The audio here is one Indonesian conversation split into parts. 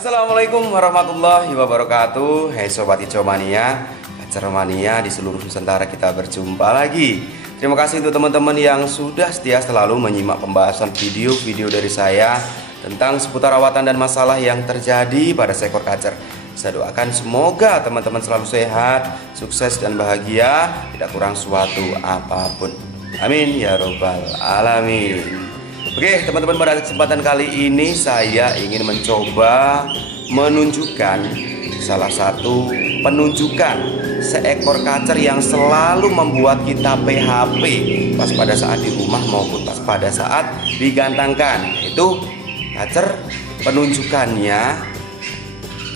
Assalamualaikum warahmatullahi wabarakatuh. Hai Sobat Hijau Mania, Kacer Mania di seluruh Nusantara, kita berjumpa lagi. Terima kasih untuk teman-teman yang sudah setia selalu menyimak pembahasan video-video dari saya tentang seputar rawatan dan masalah yang terjadi pada seekor kacer. Saya doakan semoga teman-teman selalu sehat, sukses dan bahagia, tidak kurang suatu apapun. Amin ya robbal alamin. Oke teman-teman, pada kesempatan kali ini saya ingin mencoba menunjukkan salah satu penunjukan seekor kacer yang selalu membuat kita PHP pas pada saat di rumah maupun pas pada saat digantangkan. Itu kacer penunjukannya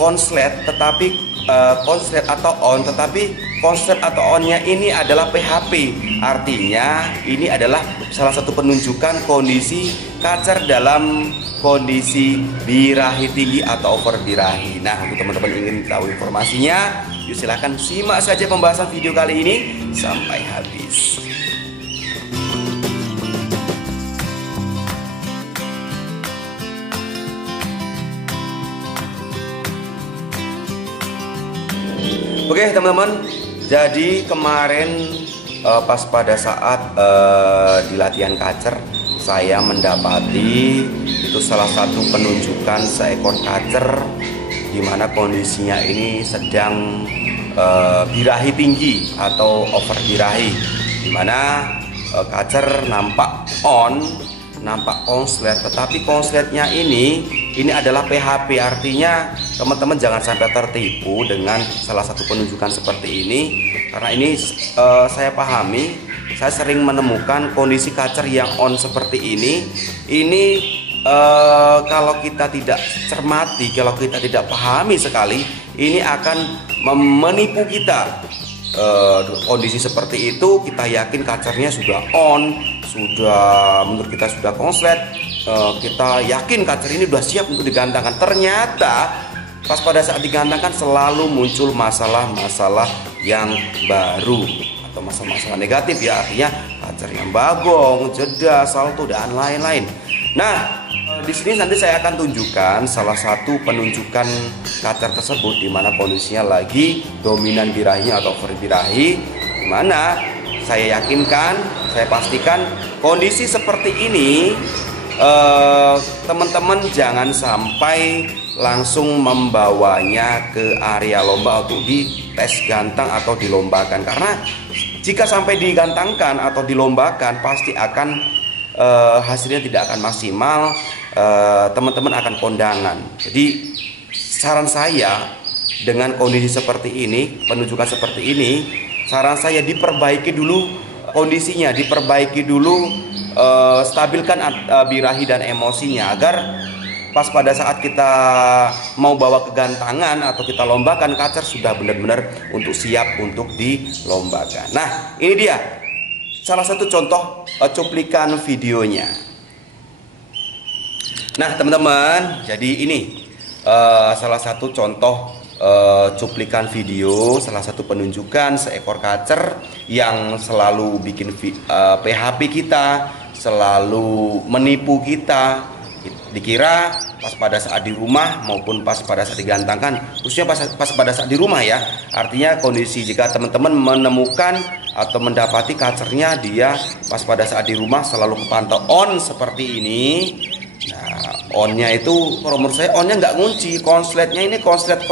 konslet, tetapi konslet atau on, tetapi konslet atau onnya ini adalah PHP. Artinya ini adalah salah satu penunjukan kondisi kacer dalam kondisi birahi tinggi atau over birahi. Nah, untuk teman-teman ingin tahu informasinya, yuk silahkan simak saja pembahasan video kali ini sampai habis. Oke teman-teman, jadi kemarin pas pada saat di latihan kacer, saya mendapati itu salah satu penunjukan seekor kacer di mana kondisinya ini sedang birahi tinggi atau over birahi, di mana kacer nampak on, nampak konslet, tetapi konsletnya ini adalah PHP. Artinya teman-teman jangan sampai tertipu dengan salah satu penunjukan seperti ini, karena ini saya pahami, saya sering menemukan kondisi kacer yang on seperti ini kalau kita tidak cermati, kalau kita tidak pahami sekali, ini akan menipu kita. Kondisi seperti itu kita yakin kacernya sudah on, sudah menurut kita sudah konslet, kita yakin kacer ini sudah siap untuk digantangkan. Ternyata pas pada saat digantangkan selalu muncul masalah-masalah yang baru atau masalah-masalah negatif, ya, artinya kacer yang bagong, jeda, salto dan lain-lain. Nah, di sini nanti saya akan tunjukkan salah satu penunjukan kacer tersebut di mana kondisinya lagi dominan birahinya atau over birahi, di mana saya yakinkan, saya pastikan kondisi seperti ini teman-teman jangan sampai langsung membawanya ke area lomba untuk dites gantang atau dilombakan, karena jika sampai digantangkan atau dilombakan pasti akan hasilnya tidak akan maksimal, teman-teman akan kondangan. Jadi saran saya dengan kondisi seperti ini, penunjukan seperti ini, saran saya diperbaiki dulu kondisinya, diperbaiki dulu, stabilkan birahi dan emosinya agar pas pada saat kita mau bawa ke gantangan atau kita lombakan, kacer sudah benar-benar untuk siap untuk dilombakan. Nah, ini dia salah satu contoh cuplikan videonya. Nah teman-teman, jadi ini salah satu contoh cuplikan video, salah satu penunjukan seekor kacer yang selalu bikin PHP kita, selalu menipu kita. Dikira pas pada saat di rumah maupun pas pada saat digantangkan, khususnya pas pada saat di rumah ya. Artinya kondisi jika teman-teman menemukan atau mendapati kacernya dia pas pada saat di rumah selalu kepantau on seperti ini. Nah, onnya itu menurut saya onnya nggak ngunci, konsletnya ini konslet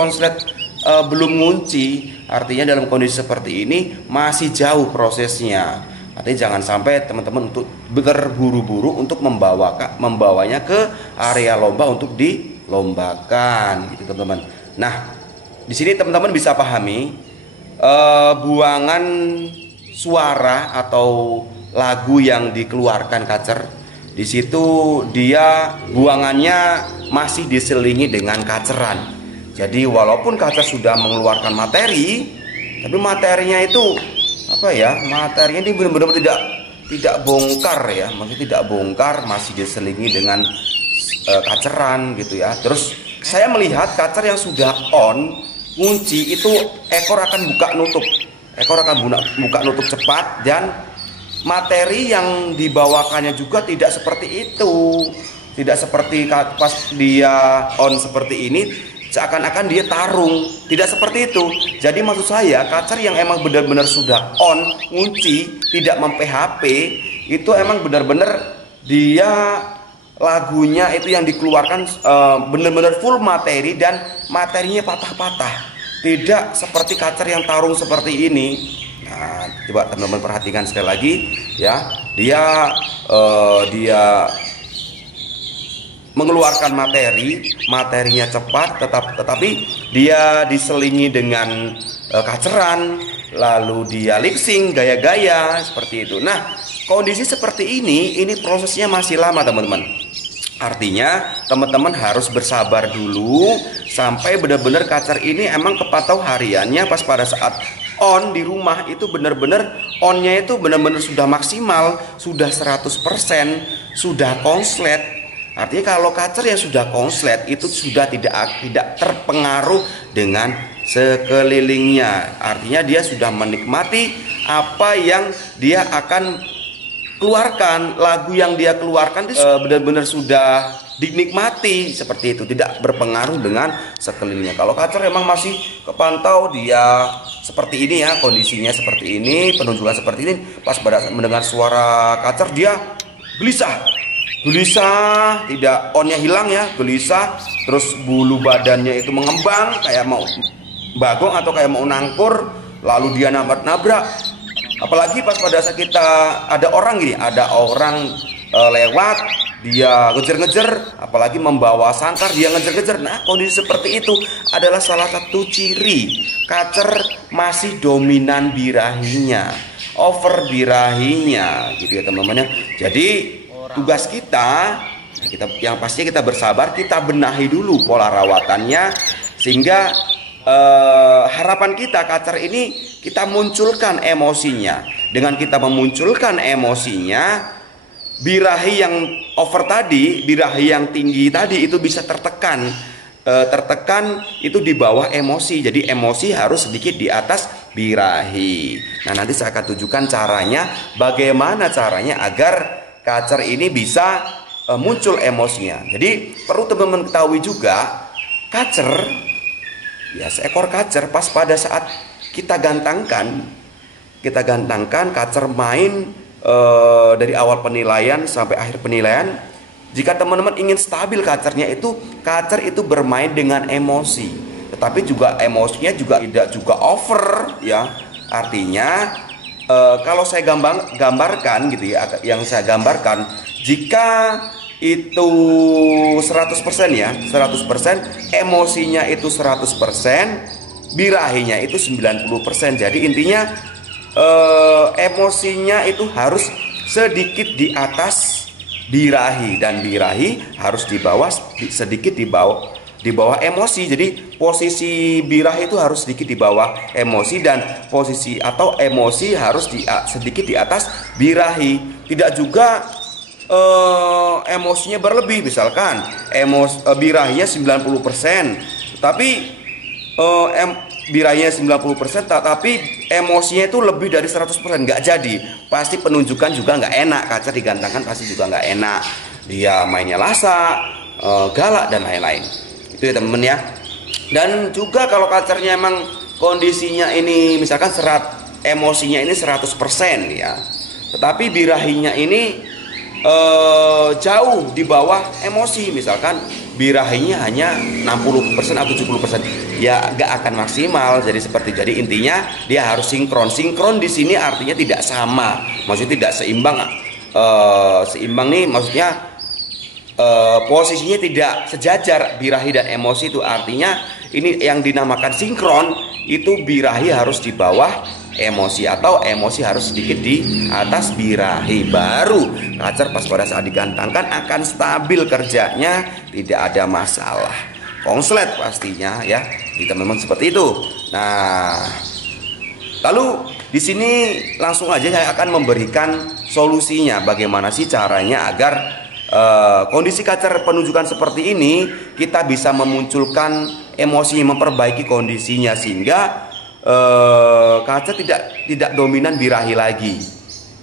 belum ngunci. Artinya dalam kondisi seperti ini masih jauh prosesnya. Artinya jangan sampai teman-teman untuk terburu-buru untuk membawanya ke area lomba untuk dilombakan, gitu teman-teman. Nah, di sini teman-teman bisa pahami buangan suara atau lagu yang dikeluarkan kacer. Di situ dia buangannya masih diselingi dengan kaceran. Jadi walaupun kacer sudah mengeluarkan materi, tapi materinya itu materinya ini benar-benar tidak bongkar ya, maksudnya tidak bongkar, masih diselingi dengan kaceran gitu ya. Terus saya melihat kacer yang sudah on kunci itu ekor akan buka nutup cepat, dan materi yang dibawakannya juga tidak seperti itu. tidak seperti pas dia on seperti ini seakan-akan dia tarung, tidak seperti itu. Jadi maksud saya kacer yang emang benar-benar sudah on, ngunci, tidak mem-PHP, itu emang benar-benar dia lagunya itu yang dikeluarkan benar-benar full materi dan materinya patah-patah, tidak seperti kacer yang tarung seperti ini. Nah, coba teman-teman perhatikan sekali lagi ya, dia mengeluarkan materinya cepat, tetapi dia diselingi dengan kaceran, lalu dia lip sync gaya-gaya seperti itu. Nah, kondisi seperti ini prosesnya masih lama teman-teman. Artinya teman-teman harus bersabar dulu sampai benar-benar kacer ini emang kepantau hariannya pas pada saat on di rumah itu benar-benar onnya itu benar-benar sudah maksimal, sudah 100%, sudah konslet. Artinya kalau kacer yang sudah konslet itu sudah tidak terpengaruh dengan sekelilingnya. Artinya dia sudah menikmati apa yang dia akan keluarkan, lagu yang dia keluarkan itu benar-benar sudah dinikmati seperti itu, tidak berpengaruh dengan sekelilingnya. Kalau kacer emang masih kepantau dia seperti ini ya, kondisinya seperti ini, penunjukan seperti ini, pas pada mendengar suara kacer dia gelisah, tidak onnya hilang ya, gelisah, terus bulu badannya itu mengembang kayak mau bagong atau kayak mau nangkur, lalu dia nabrak. Apalagi pas pada saat kita ada orang lewat, dia ngejar-ngejar, apalagi membawa sangkar dia ngejar-ngejar. Nah, kondisi seperti itu adalah salah satu ciri kacer masih dominan birahinya, over birahinya gitu ya teman-teman ya. Jadi tugas kita yang pasti kita bersabar, kita benahi dulu pola rawatannya sehingga harapan kita kacer ini kita munculkan emosinya. Dengan kita memunculkan emosinya, birahi yang over tadi, birahi yang tinggi tadi itu bisa tertekan itu di bawah emosi. Jadi emosi harus sedikit di atas birahi. Nah, nanti saya akan tunjukkan caranya, bagaimana caranya agar kacer ini bisa muncul emosinya. Jadi perlu teman-teman ketahui juga, kacer ya, seekor kacer pas pada saat kita gantangkan kacer main dari awal penilaian sampai akhir penilaian. Jika teman-teman ingin stabil kacer itu bermain dengan emosi, tetapi juga emosinya juga tidak juga over ya. Artinya kalau saya gambarkan gitu ya, yang saya gambarkan, jika itu 100% ya, 100%, emosinya itu 100%, birahinya itu 90%. Jadi intinya emosinya itu harus sedikit di atas birahi, dan birahi harus sedikit di bawah emosi. Jadi posisi birahi itu harus sedikit di bawah emosi, dan posisi atau emosi harus sedikit di atas birahi. Tidak juga emosinya berlebih, misalkan birahinya 90%, tapi birahinya 90%, tapi emosinya itu lebih dari 100%, nggak jadi. Pasti penunjukan juga nggak enak, kacer digantangkan pasti juga nggak enak. Dia mainnya lasak, galak dan lain-lain. Itu ya temen ya. Dan juga kalau kacernya emang kondisinya ini misalkan emosinya ini 100% ya, tetapi birahinya ini jauh di bawah emosi, misalkan birahinya hanya 60% atau 70%, ya gak akan maksimal. Jadi intinya dia harus sinkron di sini, artinya tidak sama, maksudnya tidak seimbang. Seimbang nih maksudnya posisinya tidak sejajar birahi dan emosi, itu artinya ini yang dinamakan sinkron. Itu birahi harus di bawah emosi atau emosi harus sedikit di atas birahi, baru kacer pas pada saat digantangkan akan stabil kerjanya, tidak ada masalah, konslet pastinya ya. Teman-teman seperti itu. Nah, lalu di sini langsung aja saya akan memberikan solusinya, bagaimana sih caranya agar kondisi kacer penunjukan seperti ini kita bisa memunculkan emosi, memperbaiki kondisinya sehingga kacer tidak dominan birahi lagi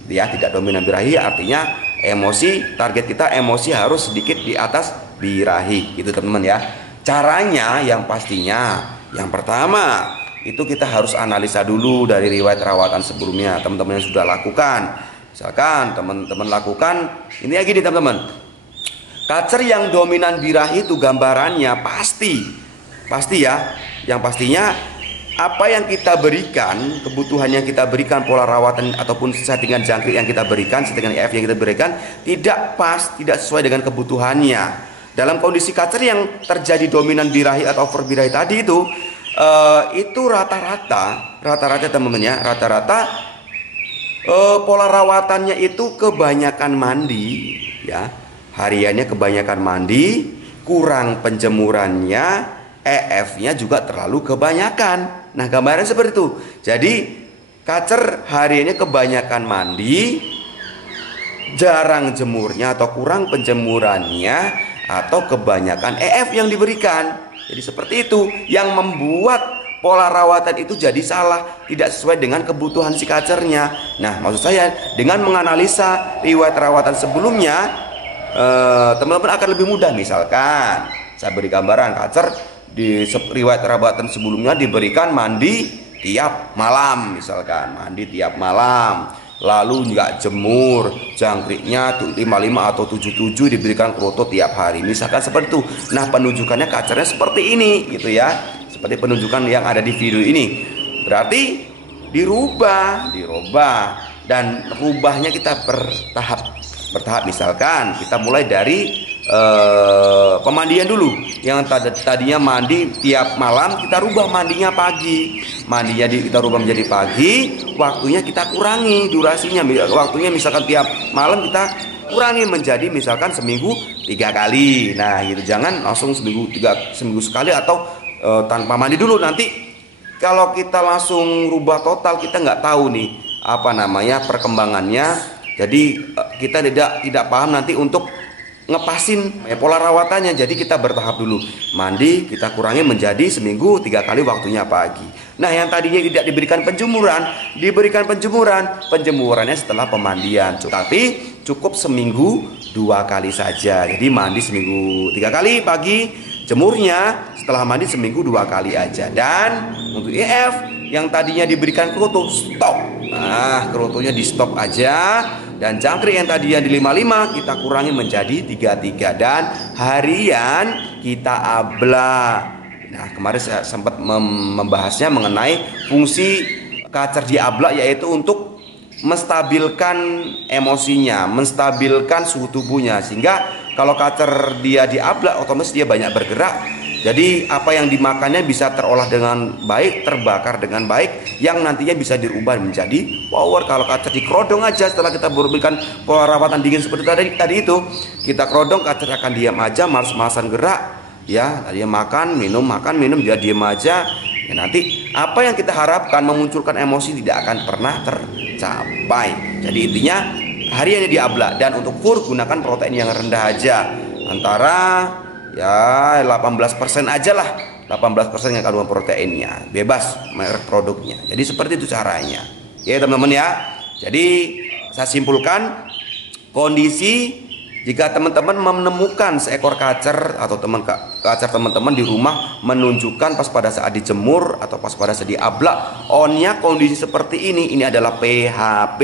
ya. Tidak dominan birahi artinya emosi, target kita emosi harus sedikit di atas birahi gitu teman-teman ya. Caranya yang pastinya yang pertama itu kita harus analisa dulu dari riwayat rawatan sebelumnya teman-teman yang sudah lakukan. Misalkan teman-teman lakukan ini lagi nih teman-teman, kacer yang dominan birahi itu gambarannya pasti ya, yang pastinya apa yang kita berikan, kebutuhan yang kita berikan, pola rawatan ataupun settingan jangkrik yang kita berikan, settingan EF yang kita berikan tidak pas, tidak sesuai dengan kebutuhannya. Dalam kondisi kacer yang terjadi dominan birahi atau over birahi tadi itu rata-rata teman-teman ya, rata-rata pola rawatannya itu kebanyakan mandi ya, hariannya kebanyakan mandi, kurang penjemurannya, EF-nya juga terlalu kebanyakan. Nah gambaran seperti itu. Jadi kacer hariannya kebanyakan mandi, jarang jemurnya atau kurang penjemurannya, atau kebanyakan EF yang diberikan. Jadi seperti itu yang membuat pola rawatan itu jadi salah, tidak sesuai dengan kebutuhan si kacernya. Nah maksud saya dengan menganalisa riwayat rawatan sebelumnya, teman-teman akan lebih mudah. Misalkan saya beri gambaran kacer di riwayat rawatan sebelumnya diberikan mandi tiap malam, misalkan mandi tiap malam, lalu nggak jemur, jangkriknya 55 atau 77 diberikan kroto tiap hari, misalkan seperti itu. Nah penunjukannya kacernya seperti ini gitu ya, seperti penunjukan yang ada di video ini. Berarti dirubah dan rubahnya kita bertahap. Misalkan kita mulai dari pemandian dulu. Yang tadinya mandi tiap malam kita rubah mandinya pagi, kita rubah menjadi pagi, waktunya kita kurangi durasinya, waktunya misalkan tiap malam kita kurangi menjadi misalkan seminggu 3 kali. Nah gitu, jangan langsung seminggu sekali atau tanpa mandi dulu. Nanti kalau kita langsung rubah total kita nggak tahu nih apa namanya perkembangannya. Jadi kita tidak paham nanti untuk ngepasin pola rawatannya. Jadi kita bertahap dulu, mandi kita kurangi menjadi seminggu 3 kali, waktunya pagi. Nah yang tadinya tidak diberikan penjemuran, diberikan penjemurannya setelah pemandian, tapi cukup seminggu 2 kali saja. Jadi mandi seminggu 3 kali pagi, jemurnya setelah mandi seminggu 2 kali aja. Dan untuk EF yang tadinya diberikan kroto, stop. Nah krotonya di stop aja. Dan jangkrik yang tadinya di 55 kita kurangi menjadi 33, dan harian kita abla. Nah kemarin saya sempat membahasnya mengenai fungsi kacer di abla, yaitu untuk menstabilkan emosinya, menstabilkan suhu tubuhnya, sehingga kalau kacer dia di abla otomatis dia banyak bergerak. Jadi apa yang dimakannya bisa terolah dengan baik, terbakar dengan baik, yang nantinya bisa dirubah menjadi power. Kalau kacer dikerodong aja setelah kita berikan pola rawatan dingin seperti tadi itu, kita kerodong, kacer akan diam aja, malas-malasan gerak ya. Tadinya makan minum dia diam aja ya. Nanti apa yang kita harapkan memunculkan emosi tidak akan pernah tercapai. Jadi intinya hariannya diabla, dan untuk fur gunakan protein yang rendah aja, antara ya 18% aja lah, 18% yang kandungan proteinnya, bebas merek produknya. Jadi seperti itu caranya ya teman-teman ya. Jadi saya simpulkan, kondisi jika teman-teman menemukan seekor kacer atau kacer teman-teman di rumah menunjukkan pas pada saat dijemur atau pas pada saat diablak onnya kondisi seperti ini adalah PHP,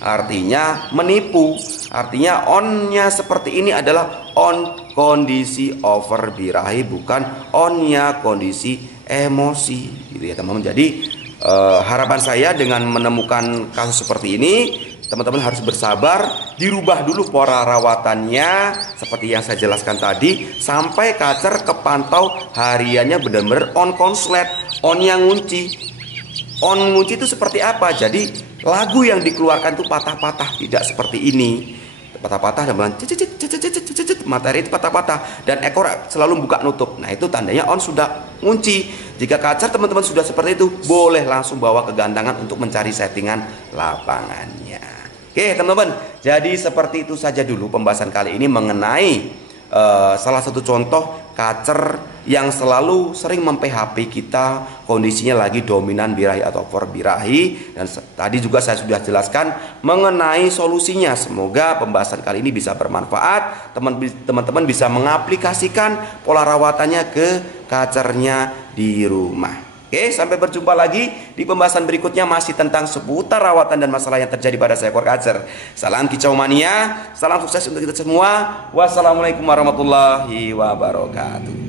artinya menipu. Artinya onnya seperti ini adalah on kondisi over birahi, bukan onnya kondisi emosi gitu ya teman-teman. Jadi harapan saya dengan menemukan kasus seperti ini, teman-teman harus bersabar, dirubah dulu pola rawatannya seperti yang saya jelaskan tadi, sampai kacer kepantau hariannya benar-benar on konslet, on yang ngunci. On ngunci itu seperti apa? Jadi lagu yang dikeluarkan itu patah-patah, tidak seperti ini. Patah-patah dan materi itu patah-patah, dan ekor selalu buka nutup. Nah itu tandanya on sudah ngunci. Jika kacer teman-teman sudah seperti itu, boleh langsung bawa ke gandangan untuk mencari settingan lapangannya. Oke teman-teman, jadi seperti itu saja dulu pembahasan kali ini mengenai salah satu contoh kacer yang selalu sering mem-PHP kita, kondisinya lagi dominan birahi atau over birahi. Dan tadi juga saya sudah jelaskan mengenai solusinya. Semoga pembahasan kali ini bisa bermanfaat. Teman-teman bisa mengaplikasikan pola rawatannya ke kacernya di rumah. Oke, sampai berjumpa lagi di pembahasan berikutnya masih tentang seputar rawatan dan masalah yang terjadi pada seekor kacer. Salam kicau mania, salam sukses untuk kita semua. Wassalamualaikum warahmatullahi wabarakatuh.